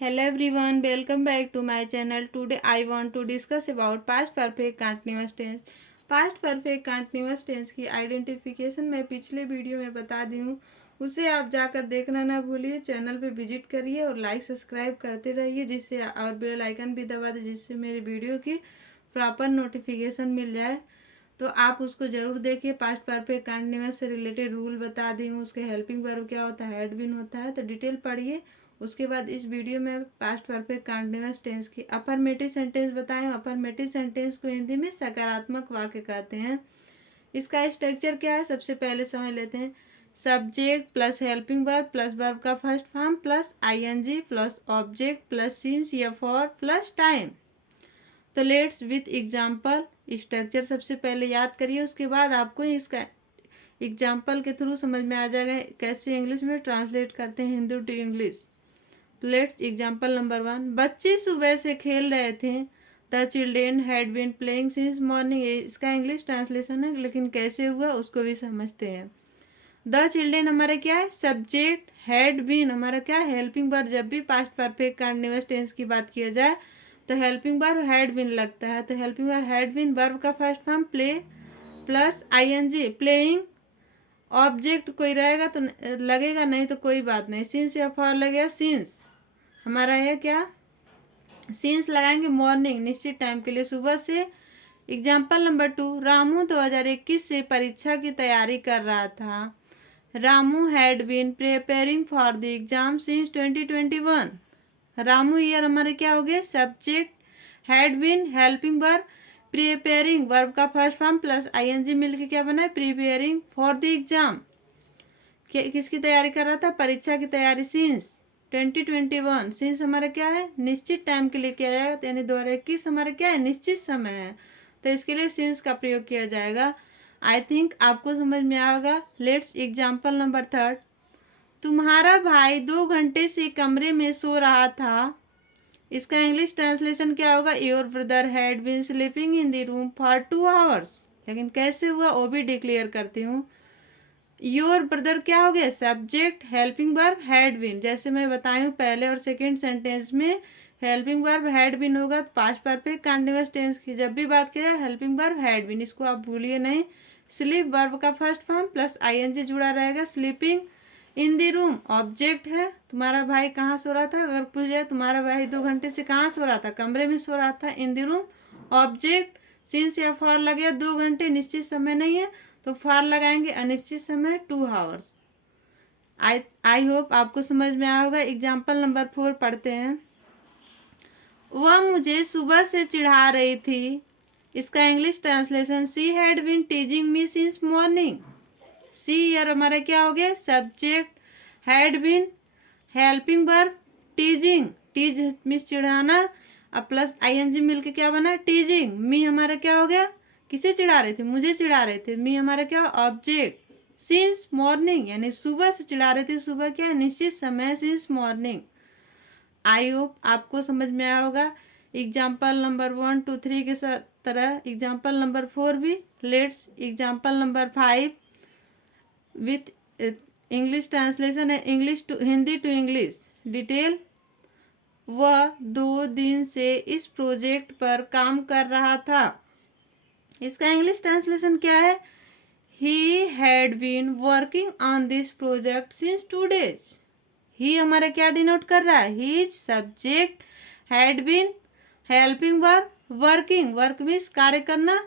Hello everyone, welcome back to my channel. Today I want to discuss about past perfect continuous tense. Past perfect continuous tense की identification मैं पिछले video में बता दी हूँ, उसे आप जाकर देखना ना भूलिए। चैनल पे विजिट करिए और लाइक सब्सक्राइब करते रहिए, जिससे और बेल आइकन भी दबा दें, जिससे मेरी वीडियो की प्रॉपर नोटिफिकेशन मिल जाए। तो आप उसको ज़रूर देखिए। पास्ट परफेक्ट कंटिन्यूअस से रिलेटेड रूल बता दी हूँ, उसके हेल्पिंग वर्ब क्या होता है, हैड बीन होता है, तो डिटेल पढ़िए। उसके बाद इस वीडियो में पास्ट परफेक्ट कंटिन्यूअस टेंस की अफर्मेटिव सेंटेंस बताए। अफर्मेटिव सेंटेंस को हिंदी में सकारात्मक वाक्य कहते हैं। इसका स्ट्रक्चर क्या है, सबसे पहले समझ लेते हैं। Subject plus helping verb plus verb का first form plus ING plus object plus since या फॉर प्लस टाइम। तो लेट्स विथ एग्जाम्पल स्ट्रक्चर सबसे पहले याद करिए, उसके बाद आपको इसका एग्जाम्पल के थ्रू समझ में आ जाएगा कैसे इंग्लिश में ट्रांसलेट करते हैं हिंदी टू इंग्लिश। तो लेट्स एग्जाम्पल नंबर 1। बच्चे सुबह से खेल रहे थे। The children had been playing since morning. इसका इंग्लिश ट्रांसलेशन है, लेकिन कैसे हुआ उसको भी समझते हैं। द चिल्ड्रेन हमारा क्या है, सब्जेक्ट। हैड बीन हमारा क्या है, हेल्पिंग वर्ब। जब भी पास्ट परफेक्ट कंटीन्यूअस टेंस की बात किया जाए तो हेल्पिंग वर्ब हैड बीन लगता है। तो helping verb had been, verb का first form play plus ING playing. Object कोई रहेगा तो लगेगा, नहीं तो कोई बात नहीं। सिंस या फॉर लगेगा, सिंस हमारा है क्या, सिंस लगाएंगे मॉर्निंग, निश्चित टाइम के लिए, सुबह से। Example number 2। रामू 2021 से परीक्षा की तैयारी कर रहा था। Ramu had been preparing for the exam since 2021। Ramu ईयर हमारे क्या हो गए, subject. Had been helping verb, preparing verb का फर्स्ट फॉर्म प्लस आईएनजी मिलके क्या बना है, प्रिपेयरिंग फॉर द एग्जाम। किसकी तैयारी कर रहा था, परीक्षा की तैयारी। सिंस 2021, सिंस हमारा क्या है, निश्चित टाइम के लिए किया जाएगा, यानी 2021 हमारा क्या है, निश्चित समय है, तो इसके लिए सिंस का प्रयोग किया जाएगा। आई थिंक आपको समझ में आएगा। Let's example number 3। तुम्हारा भाई 2 घंटे से कमरे में सो रहा था। इसका इंग्लिश ट्रांसलेशन क्या होगा, your brother had been sleeping in the room for 2 hours. लेकिन कैसे हुआ वो भी डिक्लेयर करती हूँ। योर ब्रदर क्या हो गया, subject. Helping verb had been, जैसे मैं बताई हूँ पहले और सेकेंड सेंटेंस में हेल्पिंग वर्ब हैड बीन होगा। पास्ट परफेक्ट कंटीन्यूअस टेंस की जब भी बात की जाए हेल्पिंग वर्ब हैड बीन, इसको आप भूलिए नहीं। स्लीप वर्ब का फर्स्ट फॉर्म प्लस आईएनजी जुड़ा रहेगा। Sleeping in the room object है। तुम्हारा भाई कहाँ सो रहा था, अगर पूछ जाए तुम्हारा भाई 2 घंटे से कहाँ सो रहा था, कमरे में सो रहा था। इन द रूम ऑब्जेक्ट, सिंस या फॉर लगे 2 घंटे, निश्चित समय नहीं है तो फॉर लगाएंगे, अनिश्चित समय 2 आवर्स। आई होप आपको समझ में आया होगा। एग्जाम्पल नंबर 4 पढ़ते हैं। वह मुझे सुबह से चिढ़ा रही थी। इसका English translation, she had been teasing me since morning. See here हमारा क्या हो गया, subject. Had been helping verb, teasing, tease मिस चिढ़ाना, अब प्लस आईएनजी मिलके क्या बना, टीजिंग। मी हमारा क्या हो गया, किसे चिढ़ा रहे थे, मुझे चिढ़ा रहे थे। मी हमारा क्या, ऑब्जेक्ट। सिंस मॉर्निंग यानी सुबह से चिढ़ा रहे थे, सुबह क्या, निश्चित समय, सिंस मॉर्निंग। आई होप आपको समझ में आया होगा। एग्जाम्पल नंबर 1, 2, 3 के तरह एग्जाम्पल नंबर 4 भी। Let's example number 5 with English translation है, English to Hindi to English detail. वह 2 दिन से इस प्रोजेक्ट पर काम कर रहा था। इसका इंग्लिश ट्रांसलेशन क्या है, he had been working on this project since 2 days। He हमारा क्या डिनोट कर रहा है, his subject. Had been helping verb, working, work means कार्य करना,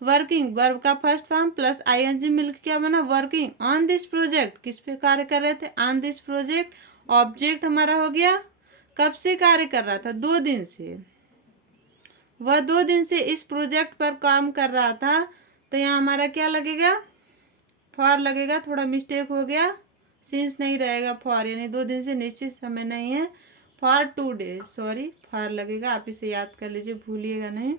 वर्किंग वर्ब का फर्स्ट फॉर्म प्लस आईएनजी मिलकर क्या बना, वर्किंग ऑन दिस प्रोजेक्ट, किस पे कार्य कर रहे थे, ऑन दिस प्रोजेक्ट। ऑब्जेक्ट हमारा हो गया, कब से कार्य कर रहा था, 2 दिन से। वह 2 दिन से इस प्रोजेक्ट पर काम कर रहा था, तो यहाँ हमारा क्या लगेगा, फॉर लगेगा, थोड़ा मिस्टेक हो गया, सिंस नहीं रहेगा, फॉर, यानी 2 दिन से निश्चित समय नहीं है, फॉर 2 days, सॉरी, फॉर लगेगा। आप इसे याद कर लीजिए, भूलिएगा नहीं।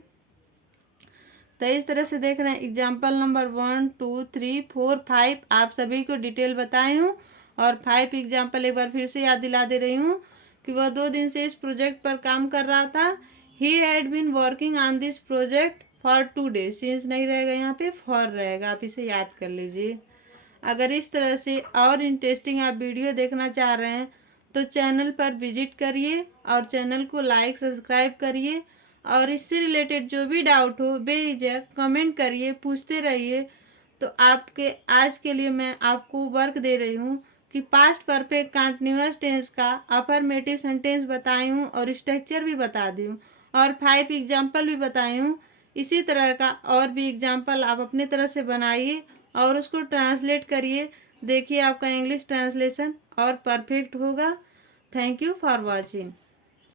तो इस तरह से देख रहे हैं। एग्जाम्पल नंबर 1, 2, 3, 4, 5 आप सभी को डिटेल बताई हूँ, और 5 एग्जाम्पल एक बार फिर से याद दिला दे रही हूँ कि वह 2 दिन से इस प्रोजेक्ट पर काम कर रहा था। He had been working on this project for 2 days, since नहीं रहेगा, यहाँ पे फॉर रहेगा, आप इसे याद कर लीजिए। अगर इस तरह से और इंटरेस्टिंग आप वीडियो देखना चाह रहे हैं तो चैनल पर विजिट करिए और चैनल को लाइक सब्सक्राइब करिए। और इससे रिलेटेड जो भी डाउट हो बेझिझक कमेंट करिए, पूछते रहिए। तो आपके आज के लिए मैं आपको वर्क दे रही हूँ कि पास्ट परफेक्ट कंटीन्यूअस टेंस का अफर्मेटिव सेंटेंस बताई हूँ और स्ट्रक्चर भी बता दी हूँ और 5 एग्जाम्पल भी बताई हूँ। इसी तरह का और भी एग्जाम्पल आप अपने तरह से बनाइए और उसको ट्रांसलेट करिए। देखिए आपका इंग्लिश ट्रांसलेशन और परफेक्ट होगा। Thank you for watching.